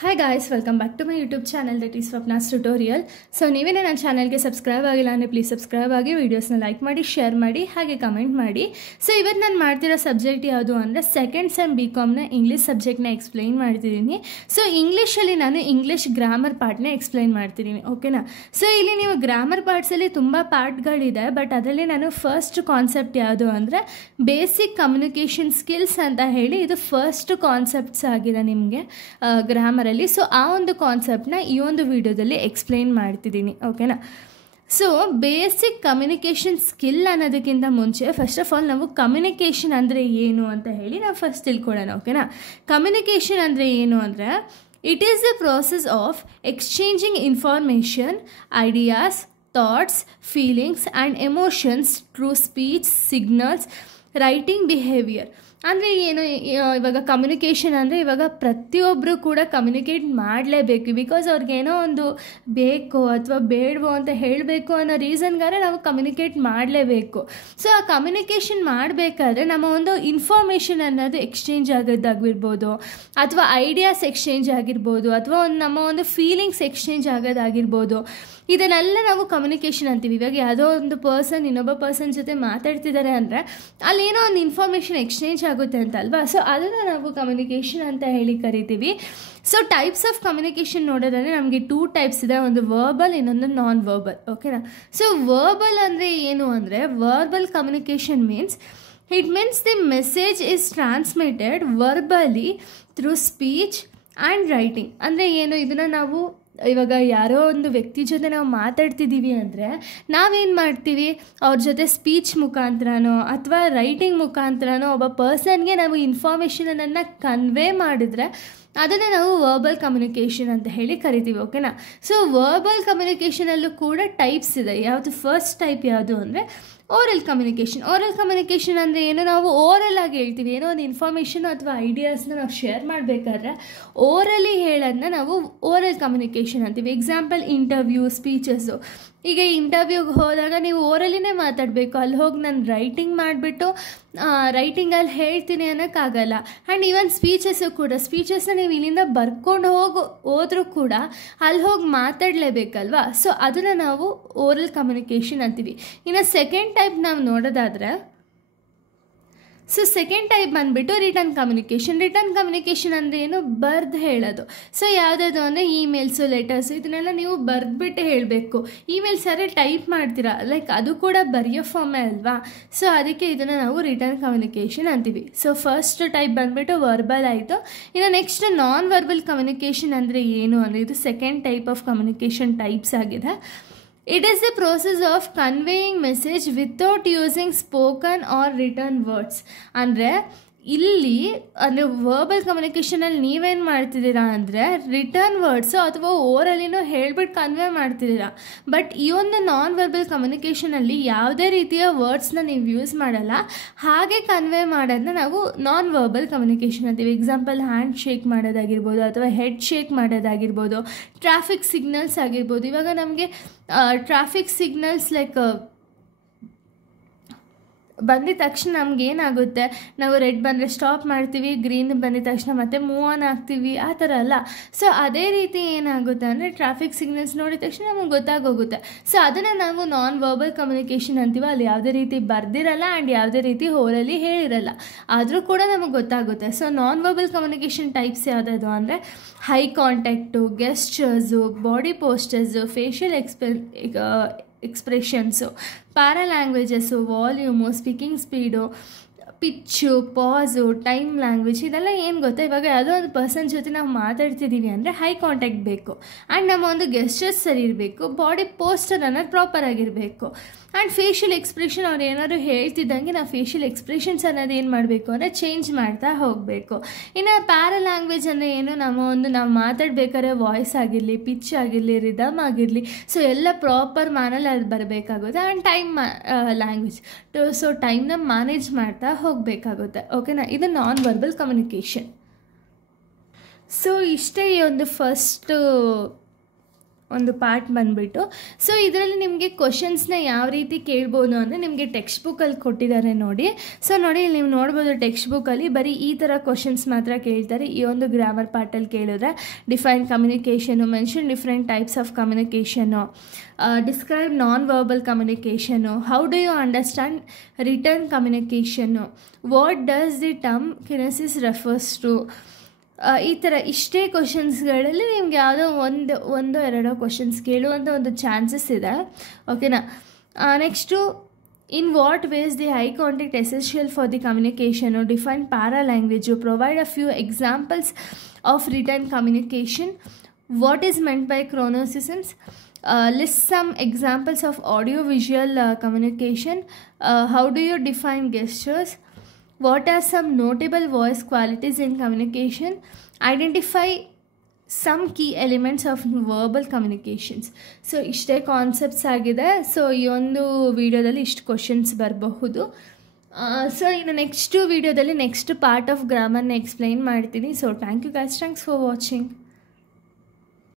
Hi guys, welcome back to my YouTube channel that is Swapna's Tutorial. So ನೀವೇ ನನ್ನ ಚಾನಲ್ಗೆ subscribe ಆಗಿಲ್ಲ ಅಂದರೆ ಪ್ಲೀಸ್ ಸಬ್ಸ್ಕ್ರೈಬ್ ಆಗಿ ವೀಡಿಯೋಸ್ನ ಲೈಕ್ ಮಾಡಿ ಶೇರ್ ಮಾಡಿ ಹಾಗೆ ಕಮೆಂಟ್ ಮಾಡಿ. ಸೊ ಇವತ್ತು ನಾನು ಮಾಡ್ತಿರೋ ಸಬ್ಜೆಕ್ಟ್ ಯಾವುದು ಅಂದರೆ ಸೆಕೆಂಡ್ ಸೆಮ್ BComನ ಇಂಗ್ಲೀಷ್ ಸಬ್ಜೆಕ್ಟ್ನ ಎಕ್ಸ್ಪ್ಲೈನ್ ಮಾಡ್ತಿದ್ದೀನಿ. ಸೊ ಇಂಗ್ಲೀಷಲ್ಲಿ ನಾನು ಇಂಗ್ಲೀಷ್ ಗ್ರಾಮರ್ ಪಾರ್ಟ್ನ ಎಕ್ಸ್ಪ್ಲೈನ್ ಮಾಡ್ತಿದ್ದೀನಿ, ಓಕೆನಾ. ಸೊ ಇಲ್ಲಿ ನೀವು ಗ್ರಾಮರ್ ಪಾರ್ಟ್ಸಲ್ಲಿ ತುಂಬ ಪಾರ್ಟ್ಗಳಿದೆ, ಬಟ್ ಅದರಲ್ಲಿ ನಾನು ಫಸ್ಟ್ ಕಾನ್ಸೆಪ್ಟ್ ಯಾವುದು ಅಂದರೆ ಬೇಸಿಕ್ ಕಮ್ಯುನಿಕೇಷನ್ ಸ್ಕಿಲ್ಸ್ ಅಂತ ಹೇಳಿ ಇದು ಫಸ್ಟ್ ಕಾನ್ಸೆಪ್ಟ್ಸ್ ಆಗಿದೆ ನಿಮಗೆ ಗ್ರಾಮರ್. ಸೊ ಆ ಒಂದು ಕಾನ್ಸೆಪ್ಟ್ನ ಈ ಒಂದು ವಿಡಿಯೋದಲ್ಲಿ ಎಕ್ಸ್ಪ್ಲೈನ್ ಮಾಡ್ತಿದ್ದೀನಿ, ಓಕೆನಾ. ಸೊ ಬೇಸಿಕ್ ಕಮ್ಯುನಿಕೇಷನ್ ಸ್ಕಿಲ್ ಅನ್ನೋದಕ್ಕಿಂತ ಮುಂಚೆ ಫಸ್ಟ್ ಆಫ್ ಆಲ್ ನಾವು ಕಮ್ಯುನಿಕೇಷನ್ ಅಂದರೆ ಏನು ಅಂತ ಹೇಳಿ ನಾವು ಫಸ್ಟ್ ತಿಳ್ಕೊಳ್ಳೋಣ, ಓಕೆನಾ. ಕಮ್ಯುನಿಕೇಷನ್ ಅಂದರೆ ಏನು ಅಂದರೆ it is the process of exchanging information, ideas, thoughts, feelings and emotions through speech, signals, writing, behaviour. ಅಂದರೆ ಏನು ಇವಾಗ ಕಮ್ಯುನಿಕೇಷನ್ ಅಂದರೆ ಇವಾಗ ಪ್ರತಿಯೊಬ್ಬರು ಕೂಡ ಕಮ್ಯುನಿಕೇಟ್ ಮಾಡಲೇಬೇಕು, ಬಿಕಾಸ್ ಅವ್ರಿಗೇನೋ ಒಂದು ಬೇಕು ಅಥವಾ ಬೇಡವೋ ಅಂತ ಹೇಳಬೇಕು ಅನ್ನೋ ರೀಸನ್ಗಾರೆ ನಾವು ಕಮ್ಯುನಿಕೇಟ್ ಮಾಡಲೇಬೇಕು. ಸೊ ಆ ಕಮ್ಯುನಿಕೇಷನ್ ಮಾಡಬೇಕಾದ್ರೆ ನಮ್ಮ ಒಂದು ಇನ್ಫಾರ್ಮೇಷನ್ ಅನ್ನೋದು ಎಕ್ಸ್ಚೇಂಜ್ ಆಗೋದಾಗಿರ್ಬೋದು, ಅಥವಾ ಐಡಿಯಾಸ್ ಎಕ್ಸ್ಚೇಂಜ್ ಆಗಿರ್ಬೋದು, ಅಥವಾ ನಮ್ಮ ಒಂದು ಫೀಲಿಂಗ್ಸ್ ಎಕ್ಸ್ಚೇಂಜ್ ಆಗೋದಾಗಿರ್ಬೋದು. ಇದನ್ನೆಲ್ಲ ನಾವು ಕಮ್ಯುನಿಕೇಷನ್ ಅಂತೀವಿ. ಇವಾಗ ಯಾವುದೋ ಒಂದು ಪರ್ಸನ್ ಇನ್ನೊಬ್ಬ ಪರ್ಸನ್ ಜೊತೆ ಮಾತಾಡ್ತಿದ್ದಾರೆ ಅಂದರೆ ಅಲ್ಲೇನೋ ಒಂದು ಇನ್ಫಾರ್ಮೇಷನ್ ಎಕ್ಸ್ಚೇಂಜ್ ಆಗುತ್ತೆ ಅಂತ ಅಲ್ವಾ. ಸೊ ಅದನ್ನು ನಾವು ಕಮ್ಯುನಿಕೇಷನ್ ಅಂತ ಹೇಳಿ ಕರಿತೀವಿ. ಸೊ ಟೈಪ್ಸ್ ಆಫ್ ಕಮ್ಯುನಿಕೇಷನ್ ನೋಡೋದಂದರೆ ನಮಗೆ 2 ಟೈಪ್ಸ್ ಇದೆ, ಒಂದು ವರ್ಬಲ್, ಇನ್ನೊಂದು ನಾನ್ ವರ್ಬಲ್, ಓಕೆನಾ. ಸೊ ವರ್ಬಲ್ ಅಂದರೆ ಏನು ಅಂದರೆ verbal communication it means the message is transmitted verbally through speech and writing. ಅಂದರೆ ಏನು, ಇದನ್ನು ನಾವು ಇವಾಗ ಯಾರೋ ಒಂದು ವ್ಯಕ್ತಿ ಜೊತೆ ನಾವು ಮಾತಾಡ್ತಿದ್ದೀವಿ ಅಂದರೆ ನಾವೇನು ಮಾಡ್ತೀವಿ, ಅವ್ರ ಜೊತೆ ಸ್ಪೀಚ್ ಮುಖಾಂತರನೋ ಅಥವಾ ರೈಟಿಂಗ್ ಮುಖಾಂತರನೋ ಒಬ್ಬ ಪರ್ಸನ್ಗೆ ನಾವು ಇನ್ಫಾರ್ಮೇಷನನ್ನು ಕನ್ವೇ ಮಾಡಿದ್ರೆ ಅದನ್ನು ನಾವು ವರ್ಬಲ್ ಕಮ್ಯುನಿಕೇಷನ್ ಅಂತ ಹೇಳಿ ಕರಿತೀವಿ, ಓಕೆನಾ. ಸೊ ವರ್ಬಲ್ ಕಮ್ಯುನಿಕೇಷನಲ್ಲೂ ಕೂಡ ಟೈಪ್ಸ್ ಇದೆ. ಯಾವುದು ಫಸ್ಟ್ ಟೈಪ್ ಯಾವುದು ಅಂದರೆ ಓರಲ್ ಕಮ್ಯುನಿಕೇಷನ್. ಓರಲ್ ಕಮ್ಯುನಿಕೇಷನ್ ಅಂದರೆ ಏನು, ನಾವು ಓರಲ್ ಆಗಿ ಹೇಳ್ತೀವಿ. ಏನೋ ಒಂದು ಇನ್ಫಾರ್ಮೇಷನ್ ಅಥವಾ ಐಡಿಯಾಸ್ನ ನಾವು ಶೇರ್ ಮಾಡಬೇಕಾದ್ರೆ ಓರಲಿ ಹೇಳೋದನ್ನ ನಾವು ಓರಲ್ ಕಮ್ಯುನಿಕೇಷನ್ ಅಂತೀವಿ. Example interview, speeches. ಈಗ ಇಂಟರ್ವ್ಯೂಗೆ ಹೋದಾಗ ನೀವು ಓರಲಿನೇ ಮಾತಾಡಬೇಕು, ಅಲ್ಲಿ ಹೋಗಿ ನಾನು ರೈಟಿಂಗ್ ಮಾಡಿಬಿಟ್ಟು ರೈಟಿಂಗಲ್ಲಿ ಹೇಳ್ತೀನಿ ಅನ್ನೋಕ್ಕಾಗಲ್ಲ. ಆ್ಯಂಡ್ ಈವನ್ ಸ್ಪೀಚಸ್ಸು ಕೂಡ, ಸ್ಪೀಚಸ್ನ ನೀವು ಇಲ್ಲಿಂದ ಬರ್ಕೊಂಡು ಹೋದರೂ ಕೂಡ ಅಲ್ಲಿ ಹೋಗಿ ಮಾತಾಡಲೇಬೇಕಲ್ವಾ. ಸೊ ಅದನ್ನು ನಾವು ಓರಲ್ ಕಮ್ಯುನಿಕೇಷನ್ ಅಂತೀವಿ. ಇನ್ನು ಸೆಕೆಂಡ್ ಟೈಪ್ ನಾವು ನೋಡೋದಾದರೆ, ಸೊ ಸೆಕೆಂಡ್ ಟೈಪ್ ಬಂದುಬಿಟ್ಟು ರಿಟರ್ನ್ ಕಮ್ಯುನಿಕೇಷನ್. ರಿಟರ್ನ್ ಕಮ್ಯುನಿಕೇಷನ್ ಅಂದರೆ ಏನು, ಬರೆದು ಹೇಳೋದು. ಸೊ ಯಾವುದಾದ್ರು ಅಂದರೆ ಇಮೇಲ್ಸು, ಲೆಟರ್ಸು, ಇದನ್ನೆಲ್ಲ ನೀವು ಬರೆದ್ಬಿಟ್ಟು ಹೇಳಬೇಕು. ಇಮೇಲ್ ಸರಿ ಟೈಪ್ ಮಾಡ್ತೀರಾ, ಲೈಕ್ ಅದು ಕೂಡ ಬರೆಯೋ ಫಾರ್ಮೇ ಅಲ್ವಾ. ಸೊ ಅದಕ್ಕೆ ಇದನ್ನು ನಾವು ರಿಟರ್ನ್ ಕಮ್ಯುನಿಕೇಷನ್ ಅಂತೀವಿ. ಸೊ ಫಸ್ಟ್ ಟೈಪ್ ಬಂದುಬಿಟ್ಟು ವರ್ಬಲ್ ಆಯಿತು. ಇನ್ನು ನೆಕ್ಸ್ಟ್ ನಾನ್ ವರ್ಬಲ್ ಕಮ್ಯುನಿಕೇಷನ್ ಅಂದರೆ ಏನು ಅಂದರೆ ಇದು second type of communication types ಆಗಿದೆ. It is the process of conveying message without using spoken or written words. ಅಂದರೆ ಇಲ್ಲಿ ಅಂದರೆ ವರ್ಬಲ್ ಕಮ್ಯುನಿಕೇಷನಲ್ಲಿ ನೀವೇನು ಮಾಡ್ತಿದ್ದೀರಾ ಅಂದರೆ ರಿಟರ್ನ್ ವರ್ಡ್ಸು ಅಥವಾ ಓರಲ್ಲಿನೂ ಹೇಳ್ಬಿಟ್ಟು ಕನ್ವೆ ಮಾಡ್ತಿದ್ದೀರಾ. ಬಟ್ ಈ ಒಂದು ನಾನ್ ವರ್ಬಲ್ ಕಮ್ಯುನಿಕೇಷನಲ್ಲಿ ಯಾವುದೇ ರೀತಿಯ ವರ್ಡ್ಸ್ನ ನೀವು ಯೂಸ್ ಮಾಡಲ್ಲ, ಹಾಗೆ ಕನ್ವೆ ಮಾಡೋದನ್ನ ನಾವು ನಾನ್ ವರ್ಬಲ್ ಕಮ್ಯುನಿಕೇಷನ್ ಅಂತೀವಿ. ಎಕ್ಸಾಂಪಲ್ ಹ್ಯಾಂಡ್ ಶೇಕ್ ಮಾಡೋದಾಗಿರ್ಬೋದು, ಅಥವಾ ಹೆಡ್ ಶೇಕ್ ಮಾಡೋದಾಗಿರ್ಬೋದು, ಟ್ರಾಫಿಕ್ ಸಿಗ್ನಲ್ಸ್ ಆಗಿರ್ಬೋದು. ಇವಾಗ ನಮಗೆ ಟ್ರಾಫಿಕ್ ಸಿಗ್ನಲ್ಸ್ ಲೈಕ್ ಬಂದಿದ ತಕ್ಷಣ ನಮಗೇನಾಗುತ್ತೆ, ನಾವು ರೆಡ್ ಬಂದರೆ ಸ್ಟಾಪ್ ಮಾಡ್ತೀವಿ, ಗ್ರೀನ್ ಬಂದಿದ ತಕ್ಷಣ ಮತ್ತೆ ಮೂವ್ ಆನ್ ಆಗ್ತೀವಿ, ಆ ಥರ ಅಲ್ಲ. ಸೊ ಅದೇ ರೀತಿ ಏನಾಗುತ್ತೆ ಅಂದರೆ ಟ್ರಾಫಿಕ್ ಸಿಗ್ನಲ್ಸ್ ನೋಡಿದ ತಕ್ಷಣ ನಮಗೆ ಗೊತ್ತಾಗೋಗುತ್ತೆ. ಸೊ ಅದನ್ನು ನಾವು ನಾನ್ ವರ್ಬಲ್ ಕಮ್ಯುನಿಕೇಷನ್ ಅಂತೀವಿ. ಅಲ್ಲಿ ಯಾವುದೇ ರೀತಿ ಬರ್ದಿರಲ್ಲ ಆ್ಯಂಡ್ ಯಾವುದೇ ರೀತಿ ಹೋರಲ್ಲಿ ಹೇಳಿರಲ್ಲ, ಆದರೂ ಕೂಡ ನಮಗೆ ಗೊತ್ತಾಗುತ್ತೆ. So non verbal communication types ಯಾವುದಾದ್ರು ಅಂದರೆ eye contact, gestures, body postures, facial expressions, paralanguages, volume, speaking speed, pitch, pause, time language. ಇದೆಲ್ಲ ಏನು ಗೊತ್ತಾ, ಇವಾಗ ಯಾವುದೋ ಒಂದು ಪರ್ಸನ್ ಜೊತೆ ನಾವು ಮಾತಾಡ್ತಿದ್ದೀವಿ ಅಂದರೆ ಹೈ ಕಾಂಟ್ಯಾಕ್ಟ್ ಬೇಕು, ಆ್ಯಂಡ್ ನಮ್ಮ ಒಂದು ಗೆಸ್ಚರ್ಸ್ ಸರಿ ಇರಬೇಕು, ಬಾಡಿ ಪೋಸ್ಟರ್ ಅನ್ನೋದು ಪ್ರಾಪರ್ ಆಗಿರಬೇಕು, ಆ್ಯಂಡ್ ಫೇಶಿಯಲ್ ಎಕ್ಸ್ಪ್ರೆಷನ್ ಅವ್ರು ಏನಾದ್ರು ಹೇಳ್ತಿದ್ದಂಗೆ ನಾವು ಫೇಶಿಯಲ್ ಎಕ್ಸ್ಪ್ರೆಷನ್ಸ್ ಅನ್ನೋದು ಏನು ಮಾಡಬೇಕು ಅಂದರೆ ಚೇಂಜ್ ಮಾಡ್ತಾ ಹೋಗಬೇಕು. ಇನ್ನು ಪ್ಯಾರಾ ಲ್ಯಾಂಗ್ವೇಜ್ ಅಂದರೆ ಏನು, ನಾವು ಮಾತಾಡಬೇಕಾದ್ರೆ ವಾಯ್ಸ್ ಆಗಿರಲಿ, ಪಿಚ್ ಆಗಿರಲಿ, ರಿದಮ್ ಆಗಿರಲಿ, ಸೊ ಎಲ್ಲ ಪ್ರಾಪರ್ ಮ್ಯಾನಲ್ಲಿ ಅದು ಬರಬೇಕಾಗುತ್ತೆ. ಆ್ಯಂಡ್ ಟೈಮ್ ಲ್ಯಾಂಗ್ವೇಜ್, ಸೊ ಟೈಮ್ನ ಮ್ಯಾನೇಜ್ ಮಾಡ್ತಾ ಹೋಗಬೇಕಾಗುತ್ತೆ, ಓಕೆನಾ. ಇದು ನಾನ್ ವರ್ಬಲ್ ಕಮ್ಯುನಿಕೇಷನ್. ಸೊ ಇಷ್ಟೇ ಈ ಒಂದು ಫಸ್ಟ್ ಒಂದು ಪಾರ್ಟ್ ಬಂದುಬಿಟ್ಟು. ಸೊ ಇದರಲ್ಲಿ ನಿಮಗೆ ಕ್ವಶನ್ಸ್ನ ಯಾವ ರೀತಿ ಕೇಳ್ಬೋದು ಅಂದರೆ ನಿಮಗೆ ಟೆಕ್ಸ್ಟ್ ಬುಕ್ಕಲ್ಲಿ ಕೊಟ್ಟಿದ್ದಾರೆ ನೋಡಿ. ಸೊ ನೋಡಿ ಇಲ್ಲಿ ನೀವು ನೋಡ್ಬೋದು ಟೆಕ್ಸ್ಟ್ ಬುಕ್ಕಲ್ಲಿ ಬರೀ ಈ ಥರ ಕ್ವಶನ್ಸ್ ಮಾತ್ರ ಕೇಳ್ತಾರೆ. ಈ ಒಂದು ಗ್ರಾಮರ್ ಪಾರ್ಟಲ್ಲಿ ಕೇಳಿದ್ರೆ define communication, mention different types of communication, describe non verbal communication, how do you understand written communication, what does the term kinesics refers to. ಈ ಥರ ಇಷ್ಟೇ ಕ್ವಶನ್ಸ್ಗಳಲ್ಲಿ ನಿಮ್ಗೆ ಯಾವುದೋ ಒಂದೋ ಎರಡೋ ಕ್ವಶನ್ಸ್ ಕೇಳುವಂಥ ಒಂದು ಚಾನ್ಸಸ್ ಇದೆ. ಓಕೆನಾ. Next in what ways the eye contact essential for the communication, define paralanguage, provide a few examples of written communication, what is meant by chronemics, list some examples of audio visual communication, how do you define gestures, what are some notable voice qualities in communication, identify some key elements of verbal communications. So ಇಷ್ಟೇ concepts ಆಗಿದೆ. So ಈ ಒಂದು ವಿಡಿಯೋದಲ್ಲಿ ಇಷ್ಟು questions ಬರಬಹುದು. So ಇನ್ನು next ವಿಡಿಯೋದಲ್ಲಿ next part of ಗ್ರಾಮರ್ನ ಎಕ್ಸ್ಪ್ಲೈನ್ ಮಾಡ್ತೀನಿ. So thank you guys, thanks for watching.